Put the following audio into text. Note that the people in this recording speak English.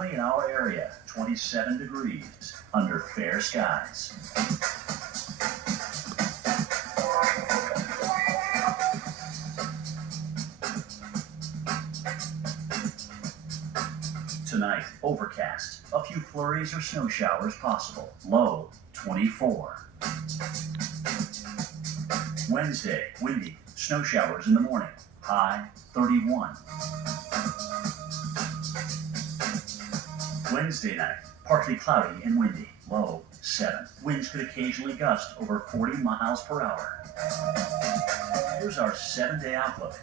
Currently in our area, 27 degrees under fair skies. Tonight, overcast. A few flurries or snow showers possible. Low, 24. Wednesday, windy. Snow showers in the morning. High, 31. Wednesday night, partly cloudy and windy. Low, 7. Winds could occasionally gust over 40 miles per hour. Here's our 7-day outlook.